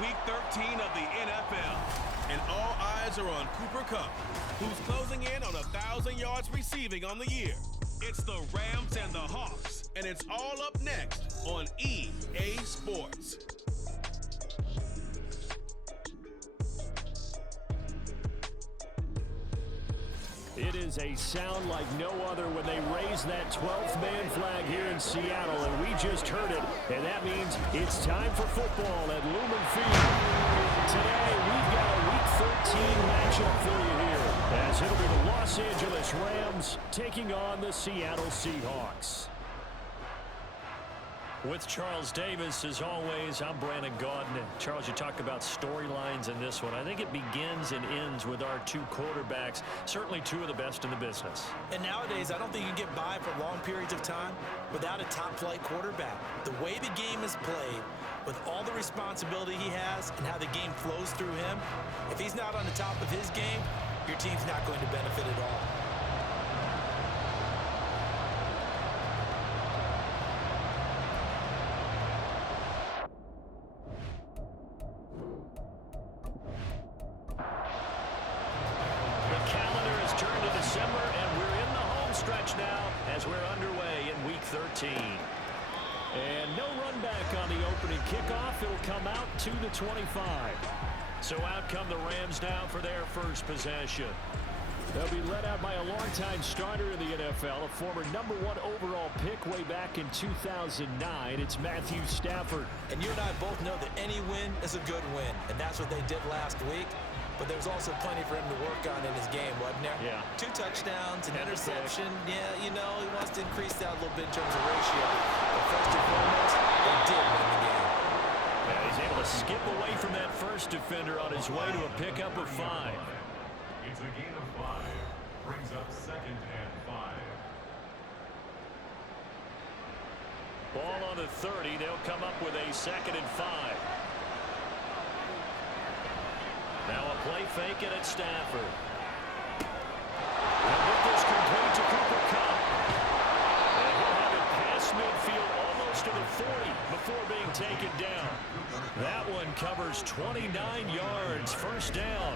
Week 13 of the NFL. And all eyes are on Cooper Kupp, who's closing in on 1,000 yards receiving on the year. It's the Rams and the Hawks, and it's all up next on EA Sports. It is a sound like no other when they raise that 12th man flag here in Seattle, and we just heard it, and that means it's time for football at Lumen Field. Today, we've got a Week 13 matchup for you here, as it'll be the Los Angeles Rams taking on the Seattle Seahawks. With Charles Davis, as always, I'm Brandon Gaudin. Charles, you talk about storylines in this one. I think it begins and ends with our two quarterbacks, certainly two of the best in the business. And nowadays, I don't think you can get by for long periods of time without a top-flight quarterback. The way the game is played, with all the responsibility he has and how the game flows through him, if he's not on the top of his game, your team's not going to benefit at all. And no run back on the opening kickoff. It'll come out to the 25. So out come the Rams now for their first possession. They'll be led out by a longtime starter in the NFL, a former #1 overall pick way back in 2009. It's Matthew Stafford. And you and I both know that any win is a good win, and that's what they did last week. But there's also plenty for him to work on in his game, wasn't there? Yeah. 2 touchdowns, an interception. Yeah, you know, he wants to increase that a little bit in terms of ratio. But first and foremost, they did win the game. Yeah, he's able to skip away from that first defender on his way to a pickup of 5. It's a gain of 5. Brings up 2nd and 5. Ball on the 30. They'll come up with a 2nd and 5. Now a play fake and it's Stafford. And with this complete to Cooper Kupp. And he'll have it past midfield almost to the 40 before being taken down. That one covers 29 yards. First down.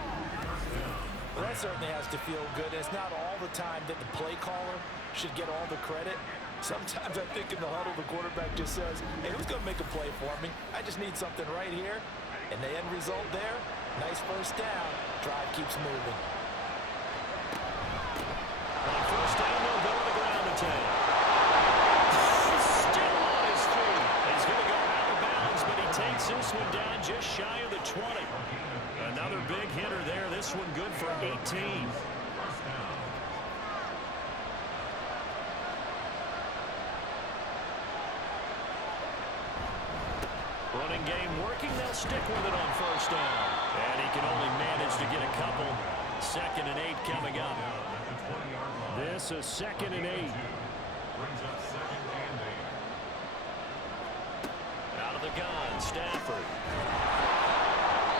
Well, that certainly has to feel good. It's not all the time that the play caller should get all the credit. Sometimes I think in the huddle the quarterback just says, hey, who's going to make a play for me? I just need something right here. And the end result there, nice first down. Drive keeps moving. On first down, they'll go to the ground attack. Still on his feet. He's going to go out of bounds, but he takes this one down just shy of the 20. Another big hitter there. This one good for 18. Running game working. They'll stick with it on first down. And he can only manage to get a couple. 2nd and 8 coming up. This is 2nd and 8. Brings up 2nd and 8. Out of the gun, Stafford.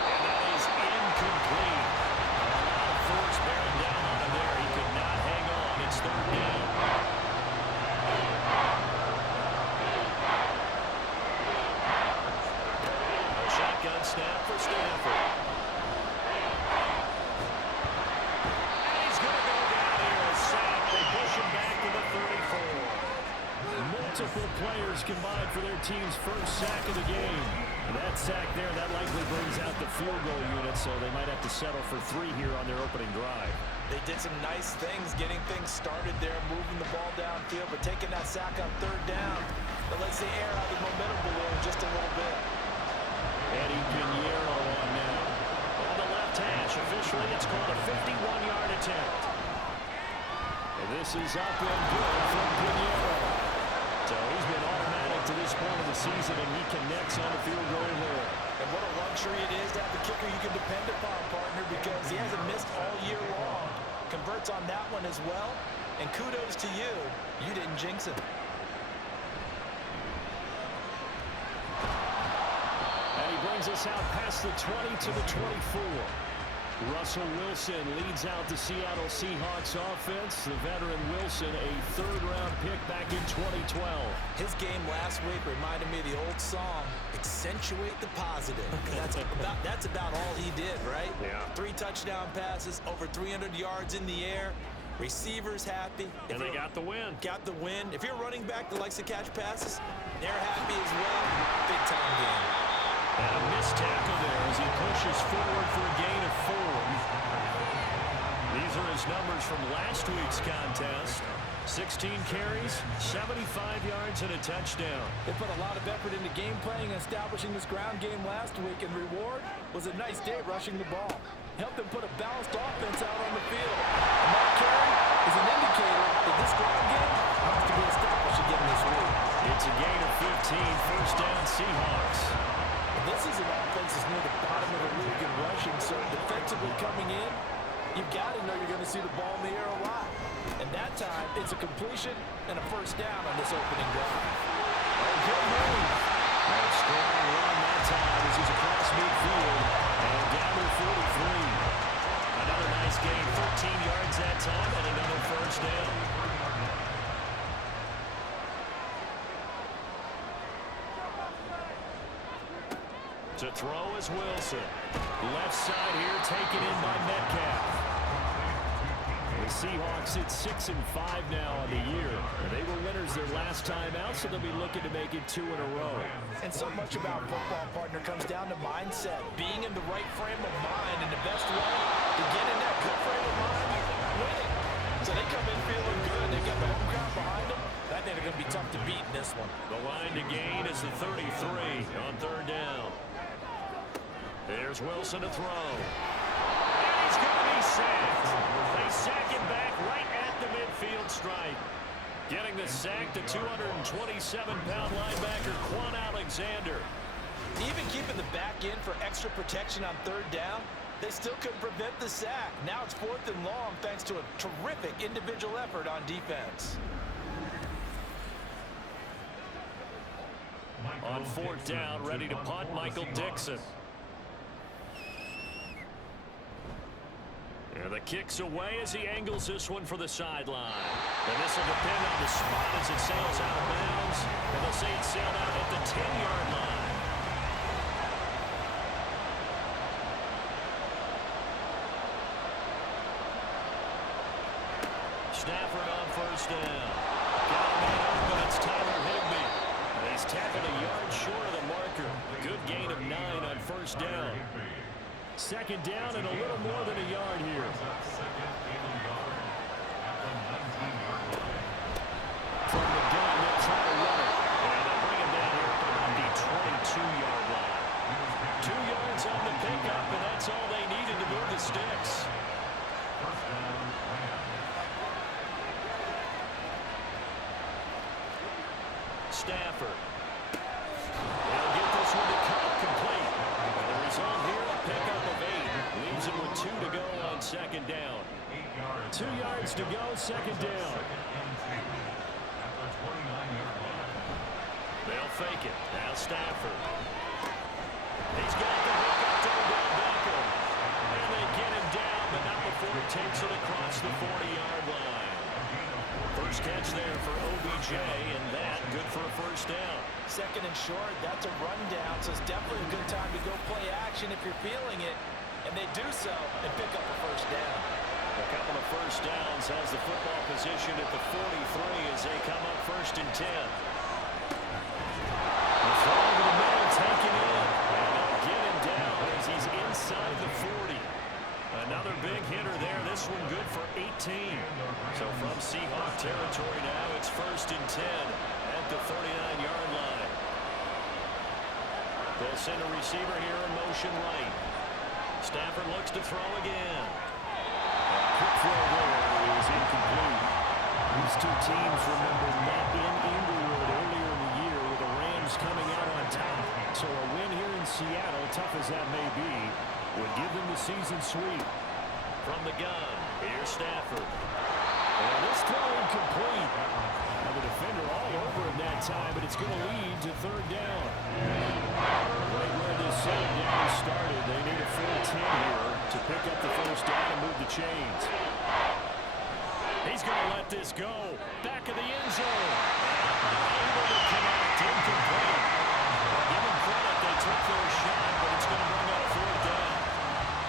And that is incomplete. Force bearing down on him there. He could not hang on. It's 3rd down. Shotgun snap for Stafford. And he's going to go down here. A sack. They push him back to the 34. Multiple players combined for their team's first sack of the game. That sack there, that likely brings out the field goal unit, so they might have to settle for 3 here on their opening drive. They did some nice things getting things started there, moving the ball downfield, but taking that sack on 3rd down. That lets the air out of the momentum balloon just a little bit. Eddie Pinheiro on now. On the left hash, officially it's called a 51-yard attempt. And this is up and good from Pinheiro. So he's been automatic to this point of the season, and he connects on the field goal there. And what a luxury it is to have the kicker you can depend upon, partner, because he hasn't missed all year long. Converts on that one as well. And kudos to you. You didn't jinx him. And he brings us out past the 20 to the 24. Russell Wilson leads out the Seattle Seahawks offense. The veteran Wilson, a third-round pick back in 2012. His game last week reminded me of the old song, accentuate the positive. That's about all he did, right? Yeah. 3 touchdown passes, over 300 yards in the air. Receivers happy. And they got the win. Got the win. If you're a running back that likes to catch passes, they're happy as well. Big-time game. And a missed tackle there as he pushes forward for a gain of 4. These are his numbers from last week's contest. 16 carries, 75 yards, and a touchdown. They put a lot of effort into game planning and establishing this ground game last week, and reward was a nice day rushing the ball. Helped them put a balanced offense out on the field. And that carry is an indicator that this ground game wants to be established again this week. It's a gain of 15, first down Seahawks. This is an offense that's near the bottom of the league in rushing, so defensively coming in, you've got to know you're going to see the ball in the air a lot. And that time, it's a completion and a first down on this opening drive. Oh, good move. And strong run that time as he's across midfield and down to 43. Another nice gain, 13 yards that time, and another first down. To throw is Wilson. Left side here taken in by Metcalf. The Seahawks at 6-5 now on the year. They were winners their last time out, so they'll be looking to make it 2 in a row. And so much about football, partner, comes down to mindset. Being in the right frame of mind, and the best way to get in that good frame of mind, winning. So they come in feeling good. They've got the home crowd behind them. I think they're going to be tough to beat in this one. The line to gain is the 33 on third down. There's Wilson to throw. And he's going to be sacked. They sack him back right at the midfield stripe. Getting the sack, the 227-pound linebacker, Quan Alexander. Even keeping the back in for extra protection on third down, they still couldn't prevent the sack. Now it's 4th and long thanks to a terrific individual effort on defense. On 4th down, ready to punt, Michael Dixon. And the kick's away as he angles this one for the sideline. And this will depend on the spot as it sails out of bounds. And they'll say it sailed out at the 10-yard line. Stafford on first down. Got a man open. It's Tyler Higbee. And he's tackled a yard short of the marker. Good gain of 9 on first down. Second down and a little more than a yard here. From the gun, they'll try to run it. And they'll bring him down here at about the 22-yard line. 2 yards on the pickup, and that's all they needed to move the sticks. Stafford. They'll get this one to cut complete. And the result here, a pickup of 8. Leaves him with 2 to go on second down. 2 yards to go, second down. They'll fake it. Now Stafford. He's got the hook up to Odell Beckham. And they get him down, but not before he takes it across the 40-yard line. First catch there for OBJ, and that good for a first down. Second and short, that's a rundown, so it's definitely a good time to go play action if you're feeling it. And they do so and pick up a first down. A couple of first downs has the football position at the 43 as they come up 1st and 10. The throw to the middle, taken in. And they'll get him down as he's inside the 40. Another big hitter there. This one good for 18. So from Seahawk territory now, it's 1st and 10 at the 39-yard line. They'll send a receiver here in motion right. Stafford looks to throw again. Quick throw there is incomplete. These two teams, remember, met in Inglewood earlier in the year with the Rams coming out on top. So a win here in Seattle, tough as that may be, would give them the season sweep. From the gun, here's Stafford. And this throw incomplete. Now the defender all over him that time, but it's going to lead to third down. Right where this second down started, they need a full 10 here to pick up the the chains. He's going to let this go. Back of the end zone. Able to connect. Incomplete. Give them credit. They took their shot, but it's going to bring up 4th down.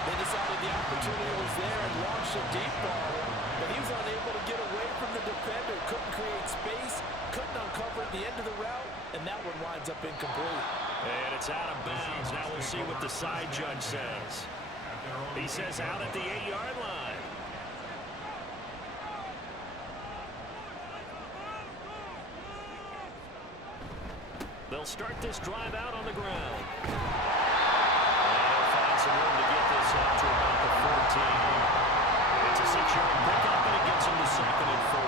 They decided the opportunity was there and launched a deep ball, but he was unable to get away from the defender. Couldn't create space, couldn't uncover the end of the route, and that one winds up incomplete. And it's out of bounds. Now we'll see what the side judge says. He says out at the 8-yard line. They'll start this drive out on the ground. And they'll find some room to get this up to about the 14. It's a 6-yard pickup, and it gets them to 2nd and 4.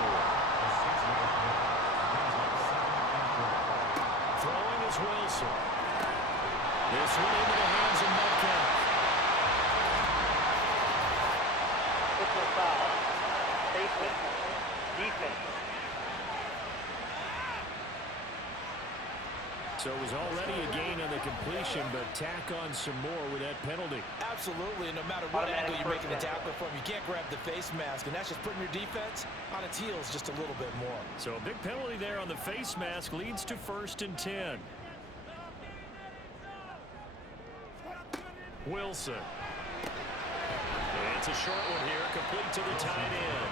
Throwing is Wilson. This one into the hands of Metcalf. Football foul. Safety. Defense. So it was already a gain on the completion, but tack on some more with that penalty. Absolutely, and no matter what angle you're making the tackle from, you can't grab the face mask, and that's just putting your defense on its heels just a little bit more. So a big penalty there on the face mask leads to 1st and 10. Wilson. It's a short one here, complete to the tight end.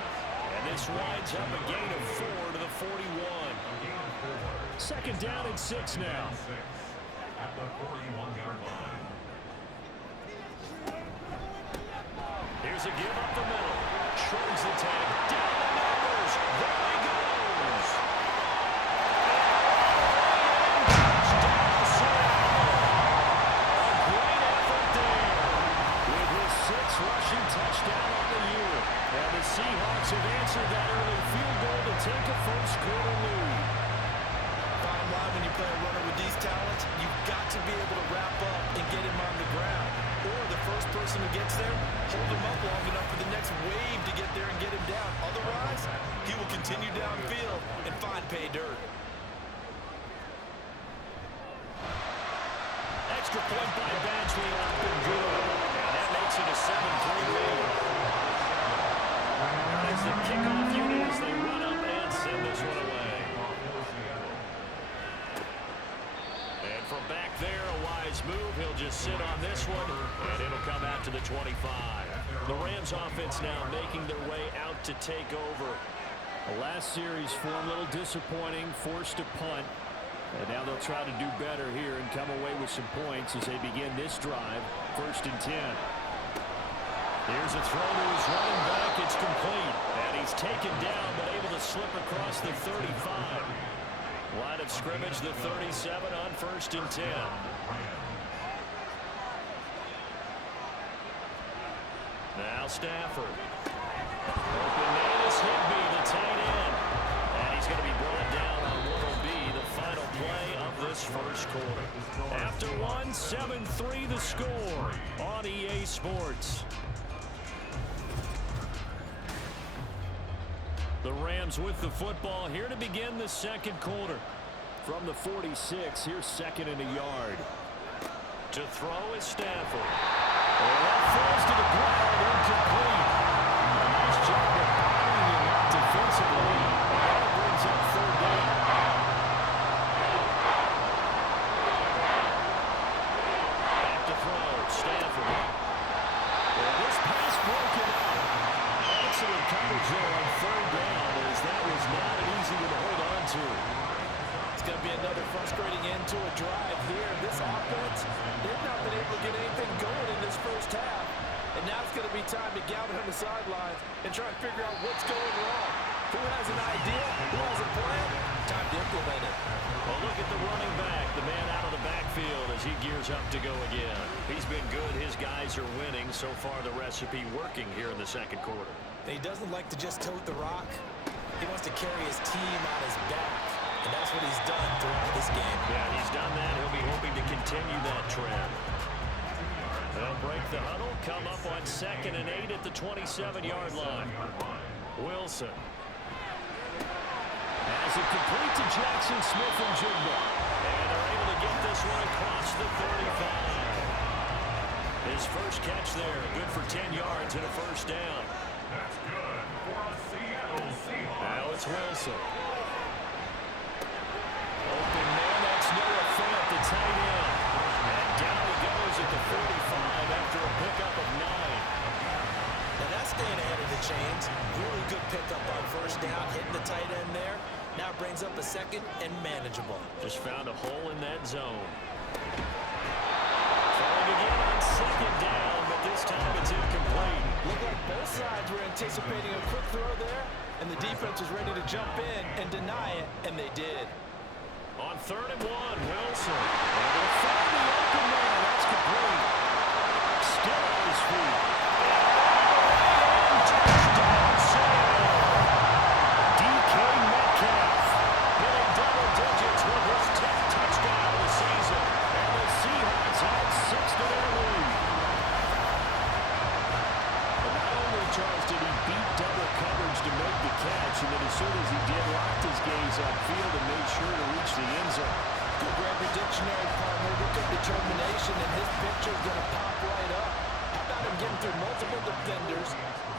And this winds up a gain of 4 to the 41. 2nd down and 6 now. At the 41-yard line. Here's a give up the middle. Shortens the tag. Down the numbers. There he goes. Touchdown, Seattle. A great effort there. With his 6th rushing touchdown on the year. And the Seahawks have answered that early field goal to take a first-quarter lead. Bottom line, when you play a runner with these talents, you've got to be able to wrap up and get him on the ground. Or the first person who gets there, hold him up long enough for the next wave to get there and get him down. Otherwise, he will continue downfield and find pay dirt. Extra point by Badgley up and good. And that makes it a 7-3 lead. As the kickoff unit as they run up and send this one away. And from back there, a wise move. He'll just sit on this one, and it'll come out to the 25. The Rams offense now making their way out to take over. The last series for a little disappointing, forced a punt. And now they'll try to do better here and come away with some points as they begin this drive. 1st and 10. Here's a throw to his running back. It's complete. And he's taken down but able to slip across the 35. Line of scrimmage, the 37 on 1st and 10. Now Stafford. Open man is Higbee, the tight end. And he's going to be brought down on what will be the final play of this first quarter. After one, 7-3 the score on EA Sports. The Rams with the football here to begin the 2nd quarter. From the 46, here's 2nd and a yard. To throw is Stafford. And that falls to the ground, incomplete. A nice job of binding him up defensively. And that brings up 3rd down. Back to throw, Stafford. And this pass broken up. Excellent coverage there on 3rd down, as that was not an easy one to hold on to. It's going to be another frustrating end to a drive here. This offense, they've not been able to get anything going in this first half. And now it's going to be time to gather on the sidelines and try and figure out what's going wrong. Who has an idea? Who has a plan? Time to implement it. Well, look at the running back, the man out of the backfield as he gears up to go again. He's been good. His guys are winning. So far, the recipe working here in the 2nd quarter. He doesn't like to just tote the rock. He wants to carry his team on his back. And that's what he's done throughout this game. Yeah, he's done that. He'll be hoping to continue that trend. They'll break the huddle, come up on 2nd and 8 at the 27-yard line. Wilson. As it complete to Jackson Smith and Jigba. And they're able to get this one across the 35. His His first catch there, good for 10 yards and a first down. That's good for a Seattle Seahawks. Now it's Wilson. Open man, that's Noah Fant, the tight end. And down he goes at the 45 after a pickup of 9. Now that's staying ahead of the chains. Really good pickup on first down, hitting the tight end there. Now brings up a second and manageable. Just found a hole in that zone. Throwing again on second down, but this time it's incomplete. Looked like both sides were anticipating a quick throw there, and the defense was ready to jump in and deny it, and they did. On 3rd and 1, Wilson. And they'll find the open man. That's complete. Still on his feet. And touchdown, Seattle. DK Metcalf hitting double digits with his 10th touchdown of the season. And the Seahawks have 6 to their lead. But not only, Charles, did he beat double coverage to make the catch, and then as soon as he did, locked his gaze upfield and made sure to reach the end zone. Good grab your dictionary, partner. Look at determination, and his picture's going to pop right up. How about him getting through multiple defenders,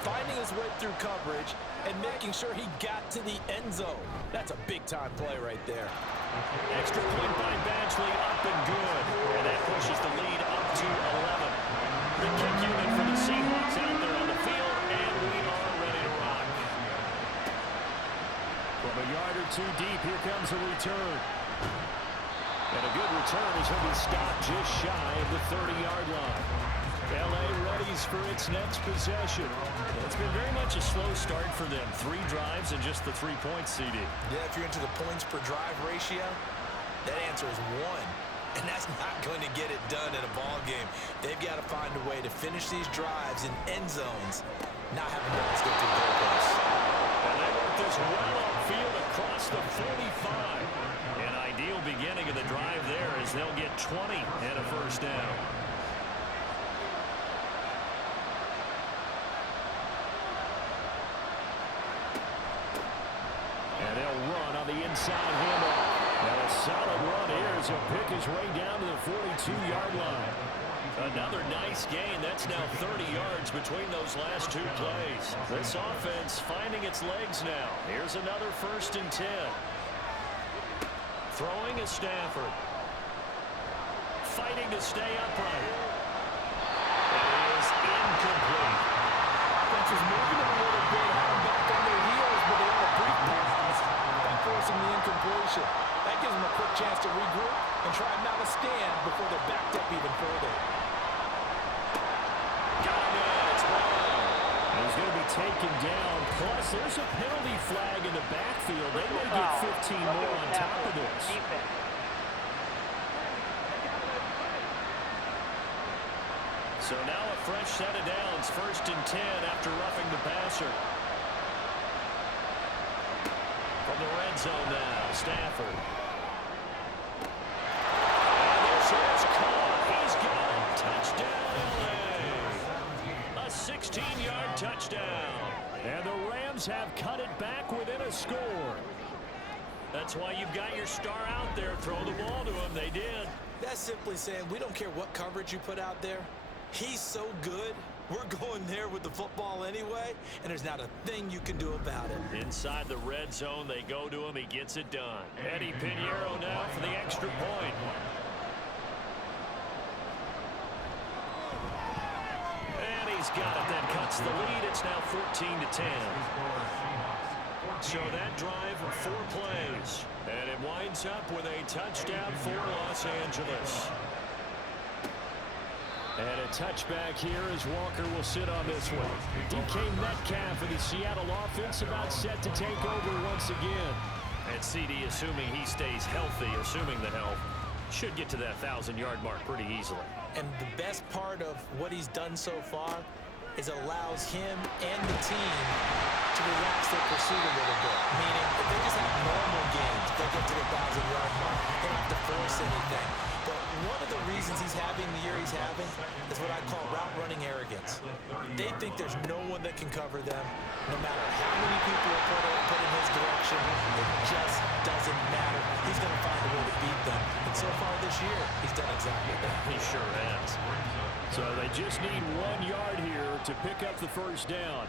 finding his way through coverage, and making sure he got to the end zone? That's a big-time play right there. Extra point by Badgley, up and good. And that pushes the lead up to 11. The kick unit for the Seahawks out there on the field, and we are ready to rock. From a yard or two deep, here comes a return. And a good return as he'll be stopped just shy of the 30-yard line. L.A. readies for its next possession. It's been very much a slow start for them. 3 drives and just the 3 points, CD. Yeah, if you're into the points per drive ratio, that answer is 1. And that's not going to get it done in a ball game. They've got to find a way to finish these drives in end zones, not having balls go through goalposts. And they work this well upfield across the 45. An ideal beginning of the drive there as they'll get 20 and a first down. And they'll run on the inside handoff. And a solid run here as he'll pick his way down to the 42-yard line. Another nice gain. That's now 30 yards between those last 2 plays. This offense finding its legs now. Here's another 1st and 10. Throwing is Stafford. Fighting to stay upright. It is incomplete. Defense is moving a little bit, having back on their heels, but they have a brief pause by forcing the incompletion. That gives them a quick chance to regroup and try and mount a stand before they're backed up even further. Got him in. It's Brown. He's going to be taken down. Plus, there's a penalty flag in the backfield. They may get 15 more on top of this. So now a fresh set of downs. 1st and 10 after roughing the passer. From the red zone now, Stafford. And this is caught. He's got it. Touchdown, LA. A 16-yard touchdown. And the Rams have cut it back within a score. That's why you've got your star out there. Throw the ball to him. They did. That's simply saying we don't care what coverage you put out there. He's so good, we're going there with the football anyway, and there's not a thing you can do about it. Inside the red zone, they go to him. He gets it done. Eddie Pinheiro now for the extra point. And he's got it. That cuts the lead. It's now 14-10. So that drive, 4 plays. And it winds up with a touchdown for Los Angeles. And a touchback here as Walker will sit on this one. DK Metcalf of the Seattle offense about set to take over once again. And CD, assuming he stays healthy, assuming the health, should get to that 1,000-yard mark pretty easily. And the best part of what he's done so far is allows him and the team to relax their pursuit a little bit. Meaning, if they just have normal games, they'll get to the 1,000-yard mark. They don't have to force anything. But one of the reasons he's having the year he's having is what I call route running arrogance. They think there's no one that can cover them, no matter how many people are put in his direction. It just doesn't matter. He's going to find a way to beat them. And so far this year, he's done exactly that. He sure has. So they just need 1 yard here to pick up the first down.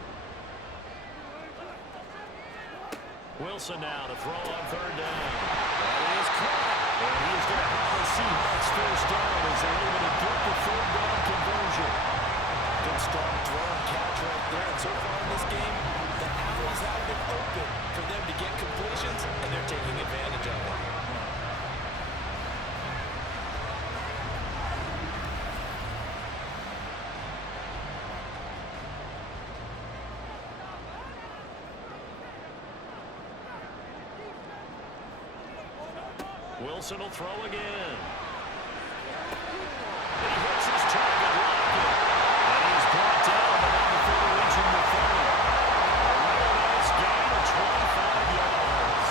Wilson now to throw on third down. That is caught. And he's going to have the Seahawks first down as they're able to get the third down conversion. Good strong throw and catch right there. And so far in this game, the Owls have been open for them to get completions, and they're taking advantage of it. Wilson will throw again. He hits his target Lockett. And he's brought down around the field, reaching the 30. A nice gain of 25 yards.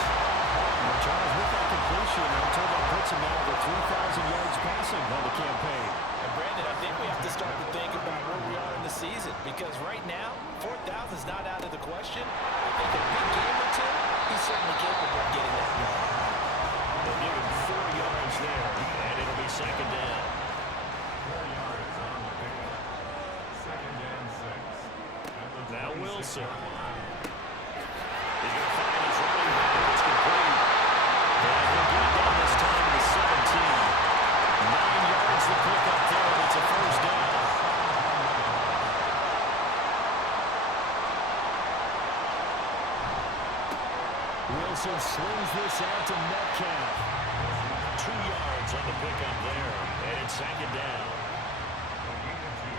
Well, Charles, with that completion, I'm told that puts him now over 3,000 yards passing on the campaign. And Brandon, I think we have to start to think about where we are in the season, because right now, 4,000 is not out of the question. I think a big game or two, he's certainly capable of getting that done. They'll give him 4 yards there, and it'll be second down. 4 yards on the pickup. Second and 6. Now Wilson. He's going to find his running back. It's complete. And he'll get it down this time to the 17. 9 yards to pick up there, and it's a first down. Wilson slings this out to Metcalf. 2 yards on the pickup there, and it's second down. A gain of 2.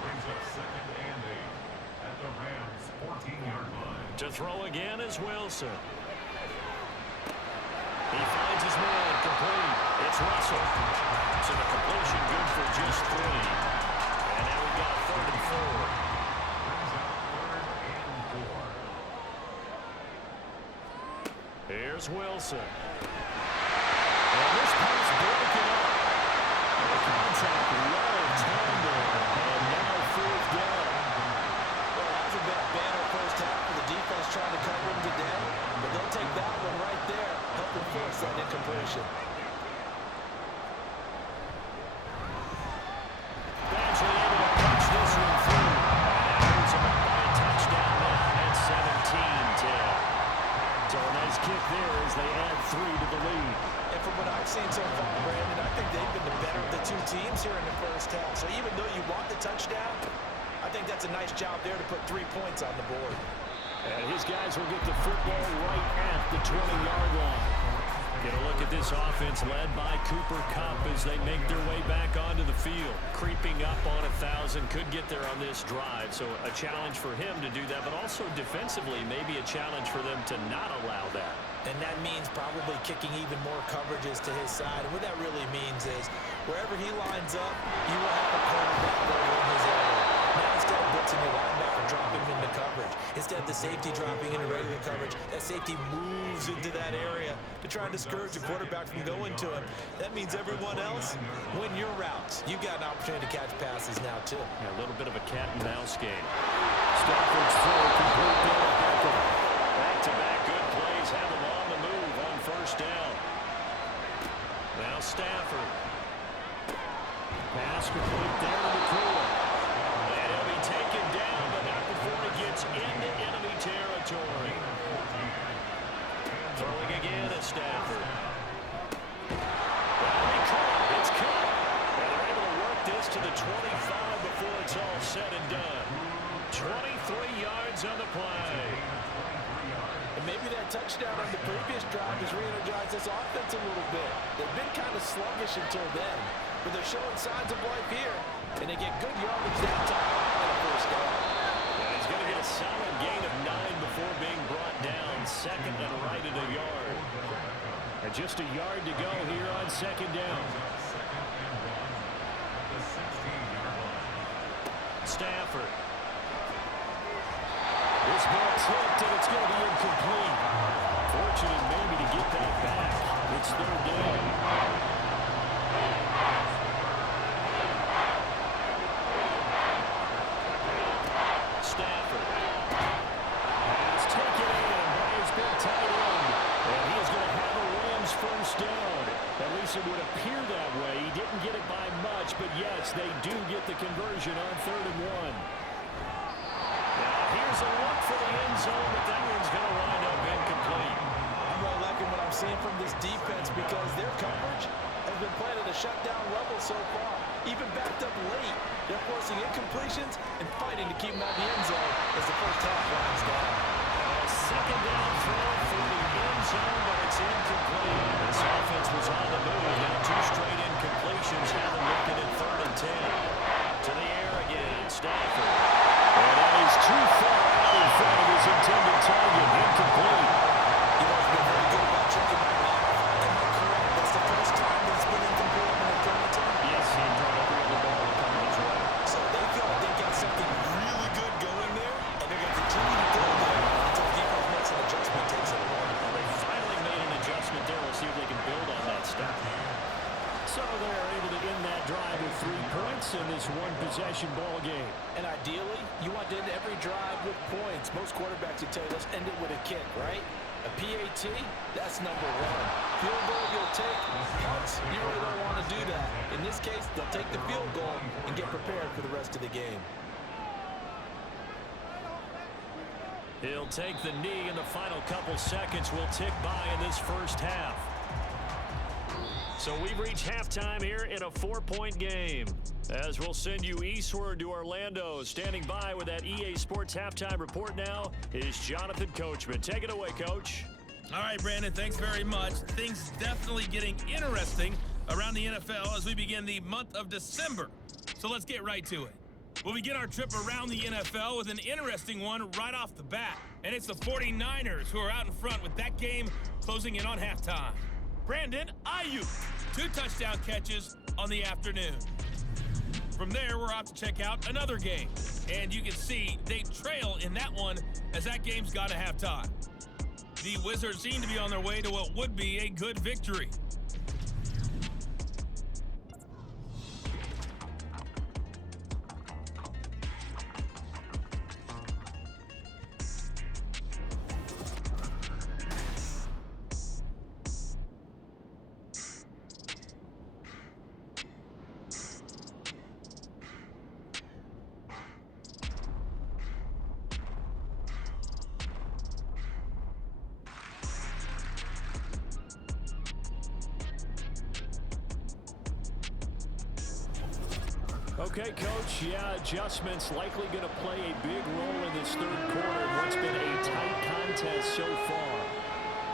Brings up second and 8 at the Rams' 14-yard line. To throw again is Wilson. He finds his man, complete. It's Russell. So the completion good for just 3. And now we've got 3rd and 4. Brings up 3rd and 4. Here's Wilson. And this pass broken up. The contact well timed there. And now 4th down. Well, it hasn't been a banner first half for the defense trying to cover him today, but they'll take that one right there, helping force that incompletion. Eventually able to punch this one through. And that moves him up by a touchdown now at 17-10. So a nice kick there as they add 3 to the lead. And from what I've seen so far, Brandon, I think they've been the better of the two teams here in the first half. So even though you want the touchdown, I think that's a nice job there to put 3 points on the board. And his guys will get the football right at the 20-yard line. Get a look at this offense led by Cooper Kupp as they make their way back onto the field. Creeping up on 1,000, could get there on this drive. So a challenge for him to do that, but also defensively maybe a challenge for them to not allow that. And that means probably kicking even more coverages to his side. And what that really means is wherever he lines up, you will have a cornerback over in his area. Now instead of blitzing your linebacker, dropping him into coverage. Instead of the safety dropping into regular coverage, that safety moves into that area to try and discourage the quarterback from going to him. That means everyone else, win your routes. You've got an opportunity to catch passes now, too. Yeah, a little bit of a cat and mouse game. Stafford's throw complete there to Beckham. Back-to-back good plays have him on the move on first down. Now Stafford. Pass complete there to McCoy. And he'll be taken down, but not before he gets into enemy territory. Throwing again at Stafford. That'll be caught. It's caught. And they're able to work this to the 25 before it's all said and done. 23 yards on the play. And maybe that touchdown on the previous drive has re-energized this offense a little bit. They've been kind of sluggish until then, but they're showing signs of life here, and they get good yardage that time and a first down. Yeah, he's going to get a solid gain of 9 before being brought down. Second and right at a yard. And just a yard to go here on second down. Second and 1 at the 16-yard line. Stafford. This ball tipped, and it's going to be incomplete. Fortunate maybe to get that back. It's third down. Stafford. It's taken in by his big tight end. And he is going to have a Rams first down. At least it would appear that way. He didn't get it by much, but yes, they do get get the conversion on 3rd and 1. Now here's a look for the end zone, but that one's going to wind up incomplete. I'm really liking what I'm seeing from this defense because their coverage has been playing at a shutdown level so far. Even backed up late, they're forcing incompletions and fighting to keep them out of the end zone as the first half winds down. A second down throw for the end zone, but it's incomplete. This offense was on the move. Now 2 straight incompletions have them looking at 3rd and 10. To the air again, Stafford. And that is too far out in front of his intended target. Incomplete. You know, he's been very good about checking that off. Am I correct? That's the first time that it's been incomplete when they've thrown it to him? Yes, he brought every other ball to come his way. So they feel like they've got something really good going there, and they're going to continue to build there until the defense makes an adjustment, takes it away. Well, they finally made an adjustment there. We'll see if they can build on that stuff. So they're able to end that drive with 3 points in this one-possession ball game. And ideally, you want to end every drive with points. Most quarterbacks would tell you, let's end it with a kick, right? A PAT, that's number 1. Field goal you'll take. Punts, you really don't want to do that. In this case, they'll take the field goal and get prepared for the rest of the game. He'll take the knee, and the final couple seconds will tick by in this first half. So we've reached halftime here in a 4-point game. As we'll send you eastward to Orlando. Standing by with that EA Sports halftime report now is Jonathan Coachman. Take it away, Coach. All right, Brandon, thanks very much. Things definitely getting interesting around the NFL as we begin the month of December. So let's get right to it. We'll begin our trip around the NFL with an interesting one right off the bat. And it's the 49ers who are out in front with that game closing in on halftime. Brandon Ayuk, 2 touchdown catches on the afternoon. From there, we're off to check out another game. And you can see they trail in that one as that game's gone to halftime. The Wizards seem to be on their way to what would be a good victory. Okay, Coach, yeah, adjustments likely going to play a big role in this 3rd quarter in what's been a tight contest so far.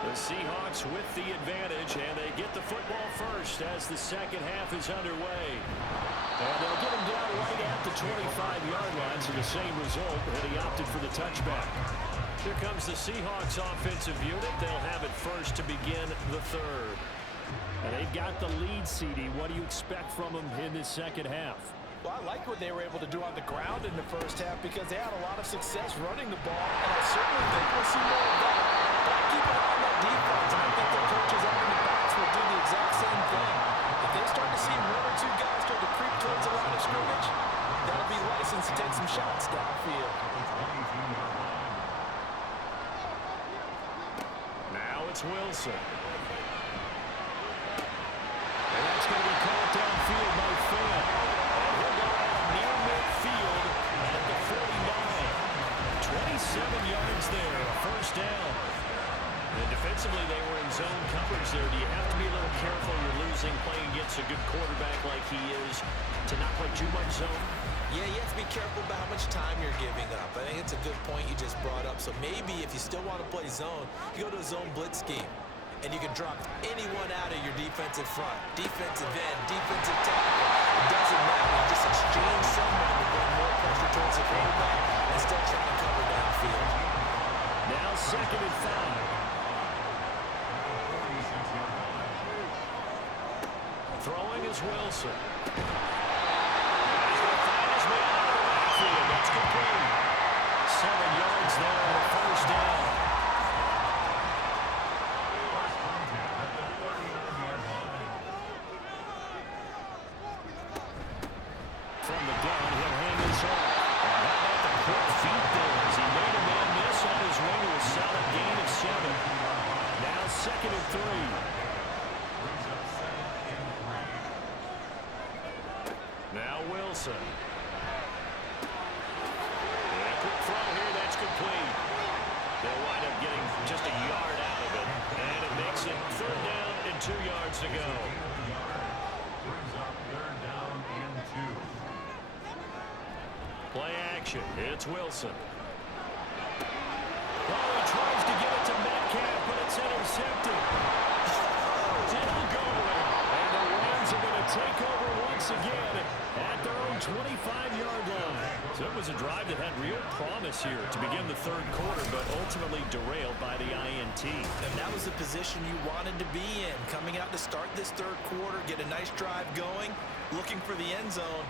The Seahawks with the advantage, and they get the football first as the second half is underway. And they'll get him down right at the 25-yard line, so the same result, and he opted for the touchback. Here comes the Seahawks offensive unit. They'll have it first to begin the 3rd. And they've got the lead, CD. What do you expect from them in this second half? Well, I like what they were able to do on the ground in the first half because they had a lot of success running the ball, and I certainly think we'll see more of that. But I keep an eye on that defense, and I think their coaches up in the backs will do the exact same thing. If they start to see 1 or 2 guys start to creep towards the line of scrimmage, that'll be license to take some shots downfield. Now it's Wilson. And that's going to be called downfield by Fant. And he'll go out near midfield at the 49. 27 yards there, a first down. And defensively, they were in zone coverage there. Do you have to be a little careful? You're losing, playing against a good quarterback like he is, to not play too much zone? Yeah, you have to be careful about how much time you're giving up. I think it's a good point you just brought up. So maybe if you still want to play zone, you go to a zone blitz scheme. And you can drop anyone out of your defensive front, defensive end, defensive tackle. It doesn't matter. You just exchange someone to bring more pressure towards the quarterback and still try to cover downfield. Now 2nd and 5. Throwing is Wilson. He's going to find his man out of the backfield. That's complete. 7 yards there on a first down. From the gun, he'll hand this off. And how about the quick feet there as he made a man miss on his way to a solid gain of 7. Now 2nd and 3. Wilson. And a quick throw here, that's complete. They'll wind up getting just a yard out of it. And it makes it 3rd down and 2 yards to go. Brings up 3rd down and 2. Play action. It's Wilson. Oh, he tries to get it to Metcalf, but it's intercepted. Didn't go in. And the Rams are going to take over once again at their own 25-yard line. So it was a drive that had real promise here to begin the 3rd quarter, but ultimately derailed by the INT. And that was the position you wanted to be in. Coming out to start this 3rd quarter, get a nice drive going, looking for the end zone.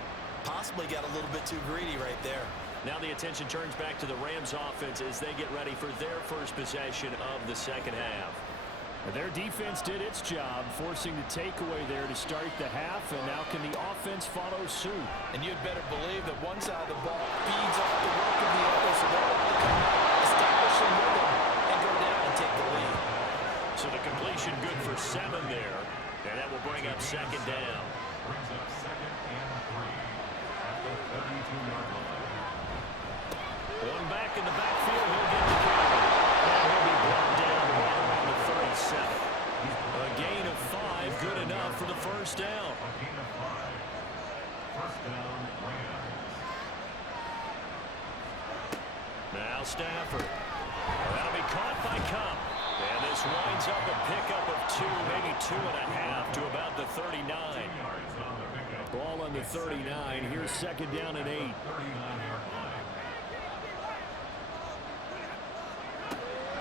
Possibly got a little bit too greedy right there. Now the attention turns back to the Rams offense as they get ready for their first possession of the 2nd half. Their defense did its job, forcing the takeaway there to start the half, and now can the offense follow suit? And you'd better believe that one side of the ball feeds off the work of the other, so they're able to come out, establish a rhythm, and go down and take the lead. So the completion good for 7 there, and that will bring up 2nd down. Brings up 2nd and 3 at the 32-yard line. One back in the backfield, he'll get the carry. And he'll be brought down right around the 37. A gain of 5, good enough for the 1st down. A gain of 5. 1st down, Rams. Now Stafford. That'll be caught by Cup. And this winds up a pickup of 2, maybe 2.5 to about the 39. 10 yards on the pickup. Ball on the 39. Here's 2nd down and 8. 39-yard line.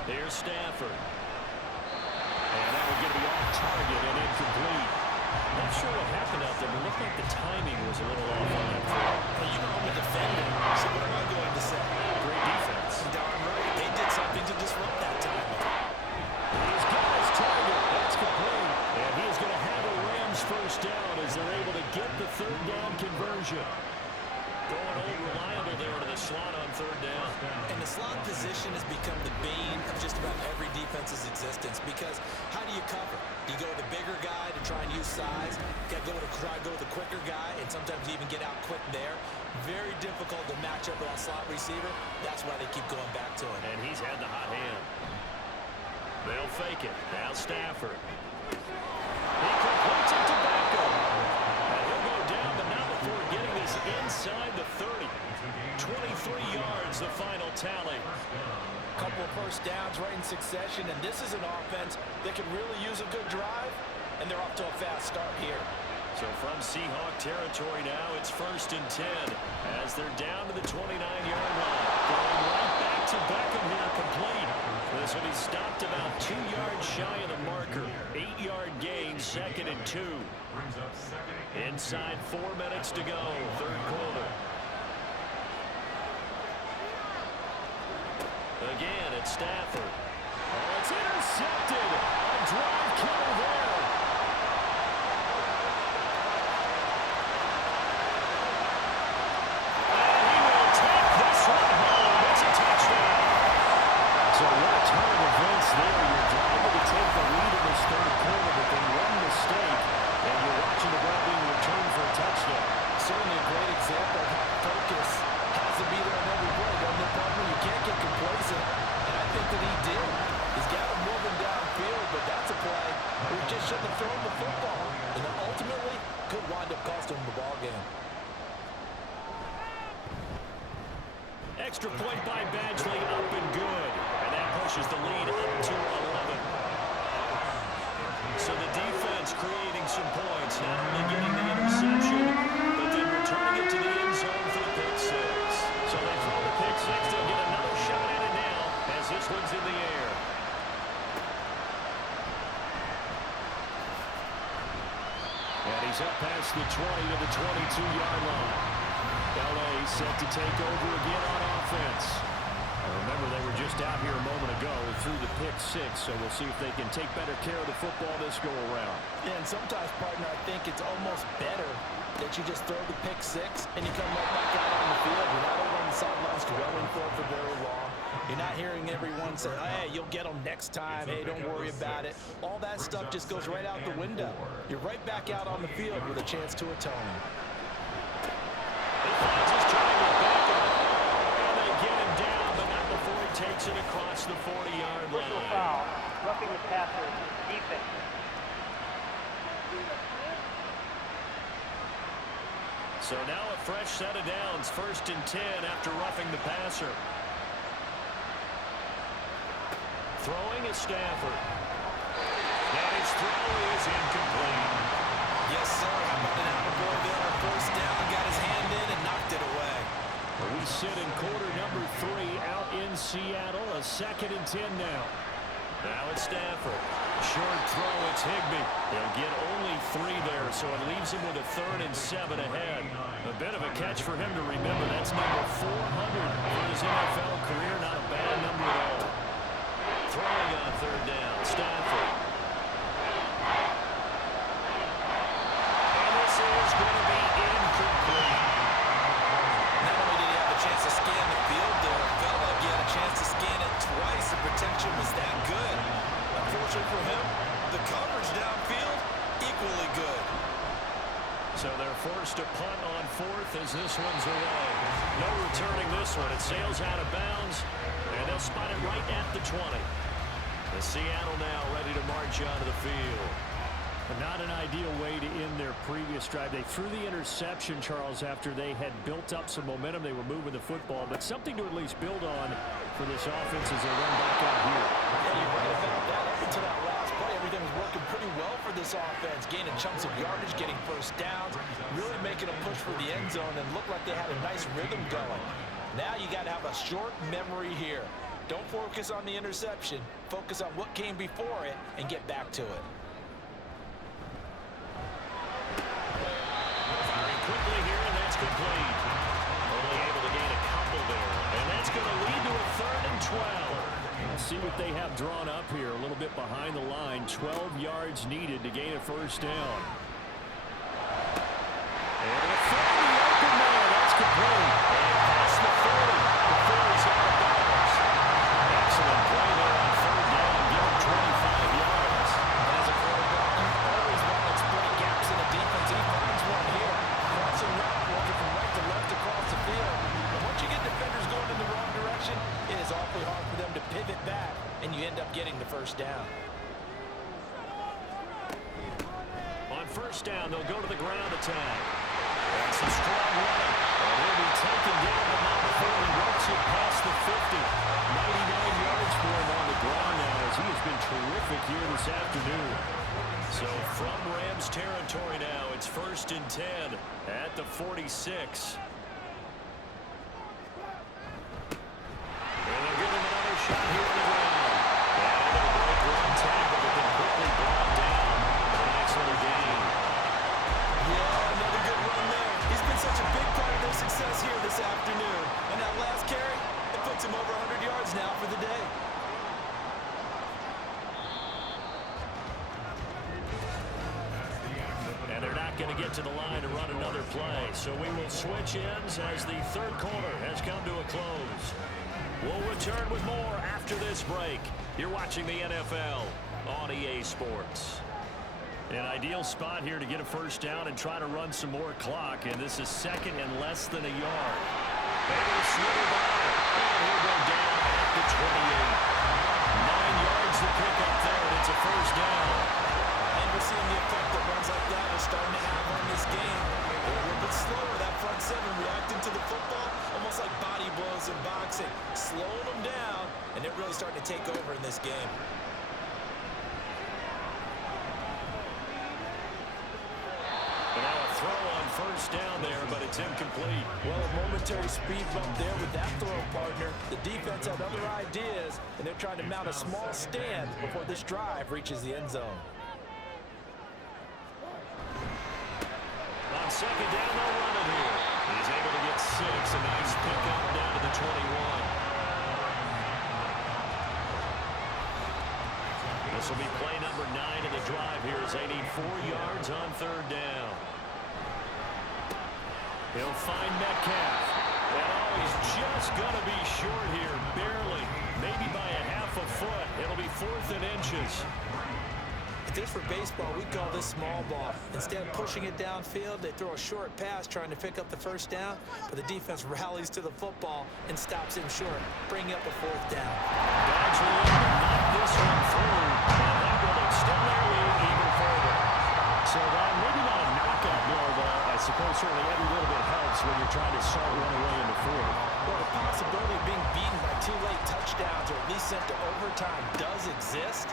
Here's Stafford. And that will get to be off target and incomplete. Not sure what happened out there, but it looked like the timing was a little off on that throw. Well, you know I'm a defender, so what am I going to say? Great defense. Darn right. They did something to disrupt that timing. He's got his target. That's complete. And he is going to have a Rams 1st down as they're able to get the 3rd down conversion. Going old reliable there to the slot on 3rd down. And the slot position has become the bane of just about every defense's existence, because how do you cover? Do you go with the bigger guy to try and use size? You got to try to go with the quicker guy, and sometimes you even get out quick there. Very difficult to match up with that slot receiver. That's why they keep going back to him. And he's had the hot hand. They'll fake it. Now Stafford. He completes it to Beckham. And he'll go down, but not before getting this inside the 30. 23 yards, the final tally. Couple of 1st downs right in succession, and this is an offense that can really use a good drive, and they're off to a fast start here. So from Seahawk territory now, it's 1st and 10 as they're down to the 29-yard line. Going right back to Beckham here, complete. This will be stopped about 2 yards shy of the marker. 8-yard gain, 2nd and 2. Brings up 2nd. Inside 4 minutes to go, 3rd quarter. Again, it's Stafford. Oh, it's intercepted. A drive killer there. And he will take this one home. It's a touchdown. So what a turn of events there. You're driving to take the lead in this 3rd quarter, but then one mistake, and you're watching the ball being returned for a touchdown. Certainly a great example of how focus has to be there on every play. Doesn't it, partner? You can't get complacent, and I think that he did. He's got him moving downfield, but that's a play where he just shouldn't have thrown the football, and then ultimately could wind up costing him the ball game. Extra point by Badgley, up and good. And that pushes the lead up to 11. So the defense creating some points, not only getting the interception, but then returning it to the end zone for the pick 6. So they throw the pick 6. They'll get another shot at it now as this one's in the air. And he's up past the 20 to the 22-yard line. L.A. set to take over again on offense. Remember, they were just out here a moment ago through the pick 6, so we'll see if they can take better care of the football this go-around. Yeah, and sometimes, partner, I think it's almost better that you just throw the pick 6 and you come right back out on the field. You're not over on the sidelines dwelling for it for very long. You're not hearing everyone say, hey, you'll get them next time. Hey, don't worry about it. All that stuff just goes right out the window. You're right back out on the field with a chance to atone. finds his target back up. And they get him down, but not before he takes it across the 40-yard line. Personal foul. Roughing the passer. Defense. So now a fresh set of downs, 1st and 10 after roughing the passer. Throwing is Stafford. And his throw is incomplete. Yes, sir. How about an attaboy there on 1st down? Got his hand in and knocked it away. We sit in quarter number 3 out in Seattle. A 2nd and 10 now. Now it's Stafford. Short throw, it's Higbee. They'll get only 3 there, so it leaves him with a 3rd and 7 ahead. A bit of a catch for him to remember. That's number 400 for his NFL career. Not a bad number at all. Throwing on 3rd down, Stafford. And this is going to be incomplete. Not only did he have a chance to scan the field there, it felt like he had a chance to scan it twice. The protection was that good. Unfortunately for him, the coverage downfield, equally good. So they're forced to punt on 4th as this one's away. No returning this one. It sails out of bounds, and they'll spot it right at the 20. The Seattle now ready to march onto the field. Not an ideal way to end their previous drive. They threw the interception, Charles, after they had built up some momentum. They were moving the football, but something to at least build on for this offense as they run back out here. Yeah, you're right about that. Up until that last play, everything was working pretty well for this offense. Gaining chunks of yardage, getting 1st downs, really making a push for the end zone, and looked like they had a nice rhythm going. Now you got to have a short memory here. Don't focus on the interception. Focus on what came before it and get back to it. Firing quickly here, and that's complete. Only able to gain a couple there, and that's going to lead to a 3rd and 12. Let's see what they have drawn up here. A little bit behind the line. 12 yards needed to gain a 1st down. And a throw to the open man. That's complete. And past the 40. The 40's out of bounds. Excellent play there on 3rd down. Give him 25 yards. As a quarterback, you always want to exploit gaps in the defense, and he finds one here. Crossing route, walking from right to left across the field. And once you get defenders going in the wrong direction, it is awfully hard for them to pivot back, and you end up getting the 1st down. On 1st down, they'll go to the ground attack. And some strong running. And he'll be taken down, but not before he works it past the 50. 99 yards for him on the ground now, as he has been terrific here this afternoon. So from Rams territory now, it's 1st and 10 at the 46. And they'll give him another shot here on the ground. And they'll break one tackle, but then quickly brought down. A nice little gain. Yeah, another good run there. He's been such a big part of their success here this afternoon. And that last carry, it puts him over 100 yards now for the day. And they're not going to get to the line to run another play. So we will switch ends as the 3rd quarter has come to a close. We'll return with more after this break. You're watching the NFL on EA Sports. An ideal spot here to get a 1st down and try to run some more clock. And this is 2nd and less than a yard. And he'll slither by. And he'll go down at the 28. 9 yards to pick up there, and it's a 1st down. And we're seeing the effect that runs like that are starting to have on this game. They're a little bit slower, that front 7 reacting to the football, almost like body blows in boxing. Slowing them down, and they're really starting to take over in this game. Now a throw on 1st down there, but it's incomplete. Well, a momentary speed bump there with that throw, partner. The defense had other ideas, and they're trying to mount a small stand before this drive reaches the end zone. On 2nd down, they'll run it here. He's able to get 6. A nice pickup down to the 21. This will be play number 9 in the drive here as they need 4 yards on 3rd down. He'll find Metcalf. And he's just going to be short here, barely. Maybe by a half a foot. It'll be 4th and inches. I just for baseball, we call this small ball. Instead of pushing it downfield, they throw a short pass trying to pick up the first down, but the defense rallies to the football and stops him short, bringing up a fourth down. Badgley able to knock this one through, and that will extend their lead even further. So that maybe not a knockout blow, but I suppose certainly every little bit helps when you're trying to salt one away in the fourth. Well, the possibility of being beaten by 2 late touchdowns or at least sent to overtime does exist,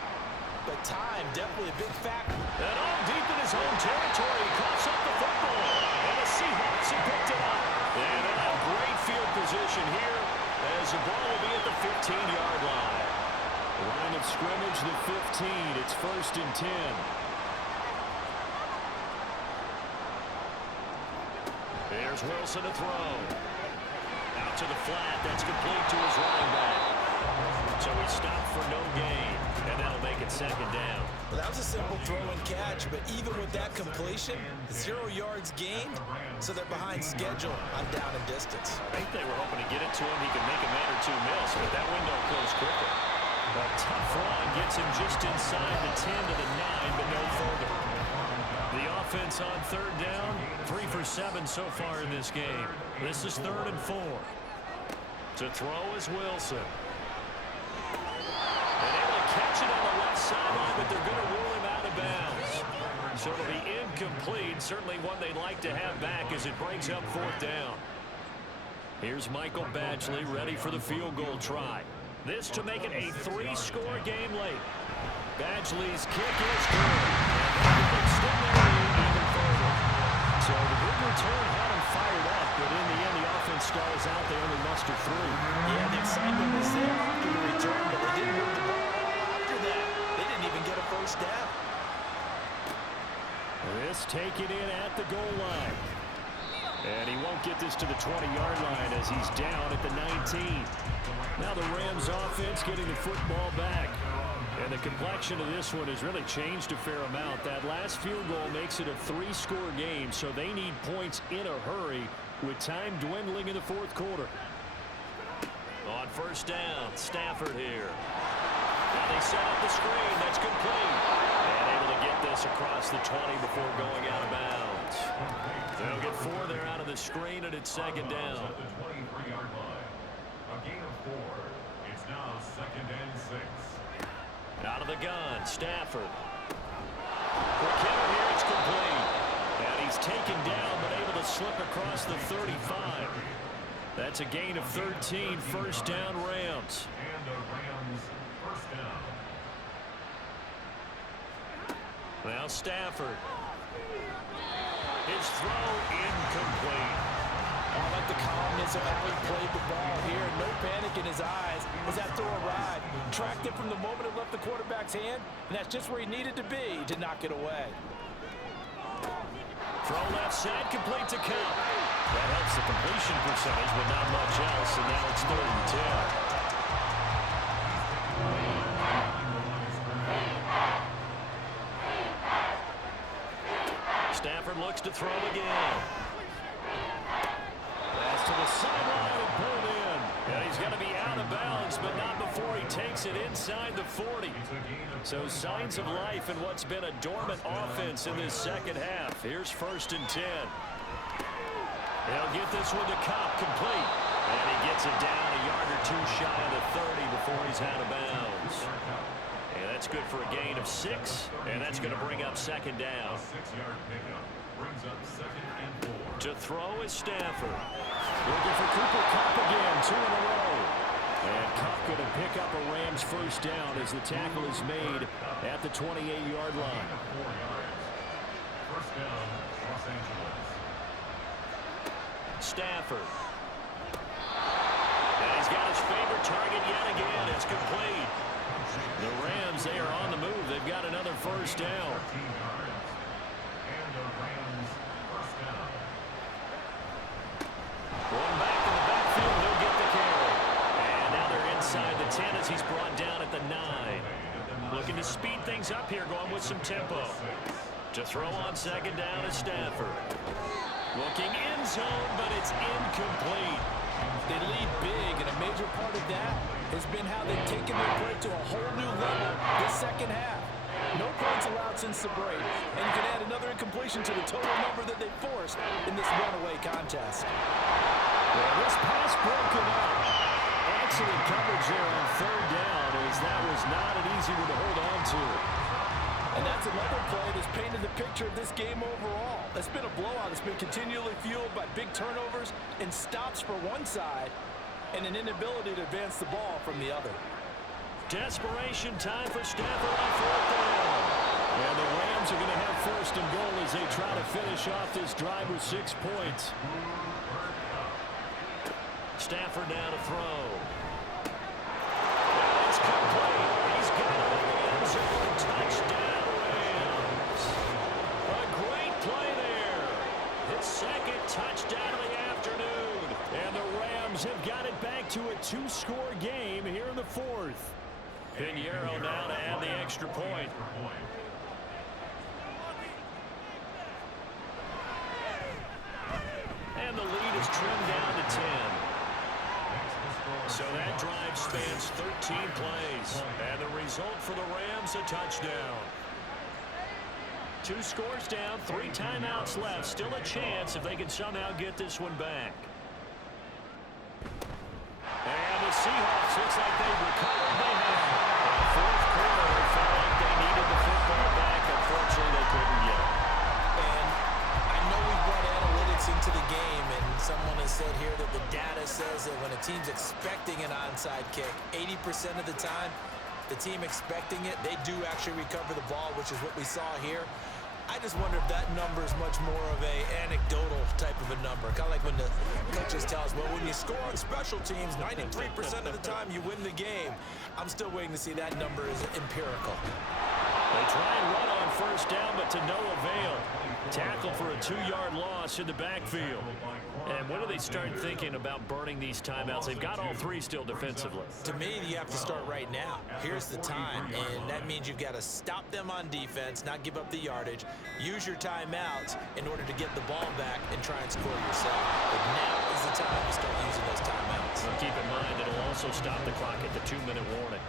but time definitely a big factor. And all deep in his own territory, he coughs up the football, and the Seahawks have picked it up. And in a great field position here, as the ball will be at the 15-yard line. Line of scrimmage, the 15. It's 1st and 10. There's Wilson to throw. Out to the flat. That's complete to his running back. So he stopped for no gain, and that'll make it 2nd down. Well, that was a simple throw and catch, but even with that completion, 0 yards gained, so they're behind schedule on down and distance. I think they were hoping to get it to him. He could make a man or two miss, but that window closed quickly. A tough run gets him just inside the 10 to the 9, but no further. The offense on 3rd down, 3 for 7 so far in this game. This is 3rd and 4. To throw is Wilson. And able to catch it on the left sideline, but they're going to rule him out of bounds. So it'll be incomplete. Certainly one they'd like to have back as it brings up 4th down. Here's Michael Badgley ready for the field goal try. This to make it a 3-score game late. Badgley's kick is good. And they extend their lead even further. So the big return had him fired up, but in the end the offense stalls out. They only muster 3. Yeah, the excitement was there after the return, but they didn't move the ball after that. They didn't even get a first down. This taken in at the goal line. And he won't get this to the 20-yard line as he's down at the 19. Now the Rams offense getting the football back. And the complexion of this one has really changed a fair amount. That last field goal makes it a 3-score game, so they need points in a hurry with time dwindling in the 4th quarter. On 1st down, Stafford here. And they set up the screen. That's complete. And able to get this across the 20 before going out of bounds. They'll get 4 there out of the screen, and it's 2nd down. At the 23-yard line. A gain of 4. It's now 2nd and 6. Out of the gun, Stafford. For Kittle here, it's complete. And he's taken down, but able to slip across the 35. That's a gain of 13, 1st down Rams. And the Rams 1st down. Now Stafford. His throw incomplete. I like the calmness of how he played the ball here. No panic in his eyes as that throw arrived. Tracked it from the moment it left the quarterback's hand, and that's just where he needed to be to knock it away. Throw left side, complete to Cup. That helps the completion percentage, but not much else, and now it's 3rd and 10. Stafford looks to throw again. Pass to the sideline and pulled in. And he's going to be out of bounds, but not before he takes it inside the 40. So signs of life in what's been a dormant offense in this 2nd half. Here's 1st and 10. They'll get this one to Cobb, complete. And he gets it down a yard or 2 shy of the 30 before he's out of bounds. And that's good for a gain of 6, and that's going to bring up 2nd down. 6-yard pickup brings up 2nd and 4. To throw is Stafford. Looking for Cooper Kupp again, 2 in a row. And Kupp going to pick up a Rams 1st down as the tackle is made at the 28-yard line. 4 yards. 1st down, Los Angeles. Stafford. And he's got his favorite target yet again. It's complete. The Rams, they are on the move. They've got another 1st down. 13 yards. And the Rams 1st down. One back in the backfield, he'll get the carry. And now they're inside the 10 as he's brought down at the 9. Looking to speed things up here, going with some tempo. To throw on 2nd down is Stafford. Looking end zone, but it's incomplete. They lead big, and a major part of that has been how they've taken their play to a whole new level this 2nd half. No points allowed since the break, and you can add another incompletion to the total number that they forced in this runaway contest. Well, this pass broken up. Excellent coverage there on third down, as that was not an easy one to hold on to. And that's another play that's painted the picture of this game overall. It's been a blowout. It's been continually fueled by big turnovers and stops for one side and an inability to advance the ball from the other. Desperation time for Stafford on fourth down. And the Rams are going to have first and goal as they try to finish off this drive with 6 points. Stafford now to throw. It's complete. He's got it in the end zone. Touchdown, Rams. A great play there. His second touchdown of the afternoon. And the Rams have got it back to a 2-score game here in the fourth. Pinheiro now to add the extra point. And the lead is trimmed down to 10. So that drive spans 13 plays. And the result for the Rams, a touchdown. 2 scores down, 3 timeouts left. Still a chance if they can somehow get this one back. And the Seahawks looks like they've recovered. They have. In the fourth quarter, they felt like they needed the football back. Unfortunately, they couldn't get it. And I know we brought analytics into the game, and someone has said here that the data says that when a team's expecting an onside kick, 80% of the time, the team expecting it, they do actually recover the ball, which is what we saw here. I just wonder if that number is much more of a anecdotal type of a number. Kind of like when the coaches tell us, well, when you score on special teams, 93% of the time you win the game. I'm still waiting to see that number is empirical. They try and run on first down, but to no avail. Tackle for a 2-yard loss in the backfield. And when do they start thinking about burning these timeouts? They've got all 3 still defensively. To me, you have to start right now. Here's the time, and that means you've got to stop them on defense, not give up the yardage, use your timeouts in order to get the ball back and try and score yourself. But now is the time to start using those timeouts. Well, keep in mind, it'll also stop the clock at the 2-minute warning.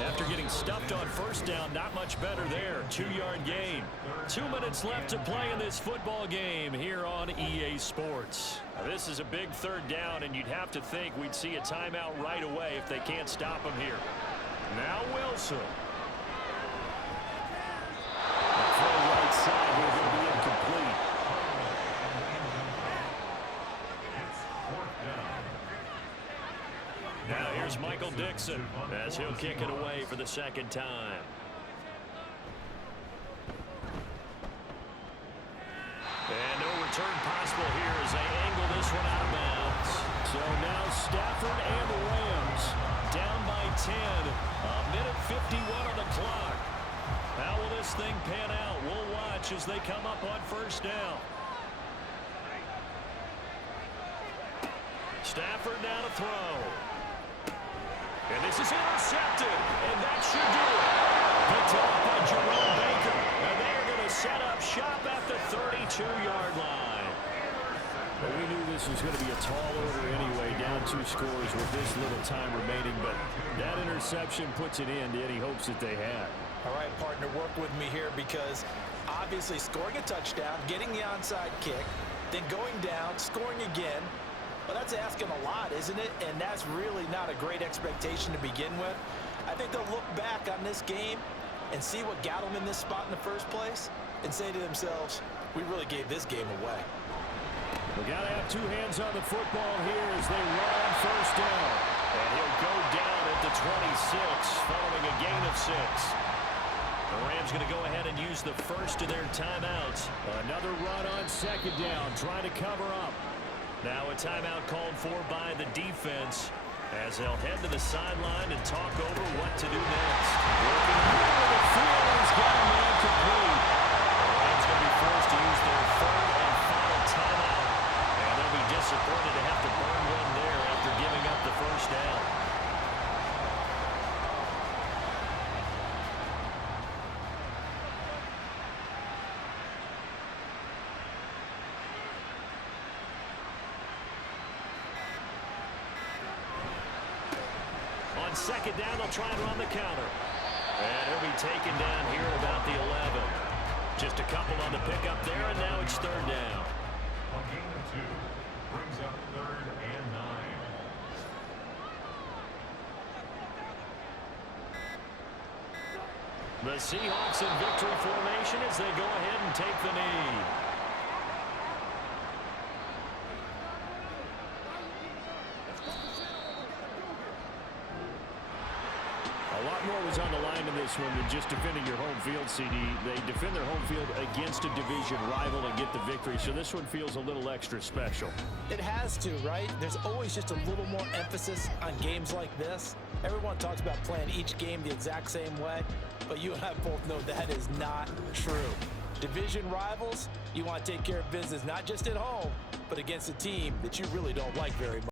After getting stuffed on first down, not much better there. 2-yard gain. 2 minutes left to play in this football game here on EA Sports. Now, this is a big third down, and you'd have to think we'd see a timeout right away if they can't stop him here. Now Wilson. The throw right side here going to be incomplete. Now here's Michael Dixon as he'll kick it away for the second time. And no return possible here as they angle this one out of bounds. So now Stafford and the Rams down by 10. A minute 51 on the clock. How will this thing pan out? We'll watch as they come up on first down. Stafford now to throw. And this is intercepted, and that should do it. Picked off by Jerome Baker, and they're going to set up shop at the 32-yard line. Well, we knew this was going to be a tall order anyway, down 2 scores with this little time remaining, but that interception puts an end to any hopes that they had. All right, partner, work with me here because obviously scoring a touchdown, getting the onside kick, then going down, scoring again, well, that's asking a lot, isn't it? And that's really not a great expectation to begin with. I think they'll look back on this game and see what got them in this spot in the first place and say to themselves, we really gave this game away. We got to have 2 hands on the football here as they run on first down. And he'll go down at the 26 following a gain of 6. The Rams going to go ahead and use the first of their timeouts. Another run on second down, trying to cover up. Now a timeout called for by the defense as they'll head to the sideline and talk over what to do next. Working in the middle of the field, he's got a man complete. The Rams going to be forced to use their 3rd and final timeout. And they'll be disappointed to have to burn one there after giving up the first down. Second down, they'll try and run the counter. And he'll be taken down here at about the 11. Just a couple on the pickup there, and now it's third down. On gain of 2, brings up 3rd and 9. The Seahawks in victory formation as they go ahead and take the knee. A lot more was on the line in this one than just defending your home field, CD. They defend their home field against a division rival and get the victory, so this one feels a little extra special. It has to, right? There's always just a little more emphasis on games like this. Everyone talks about playing each game the exact same way, but you and I both know that is not true. Division rivals, you want to take care of business not just at home, but against a team that you really don't like very much.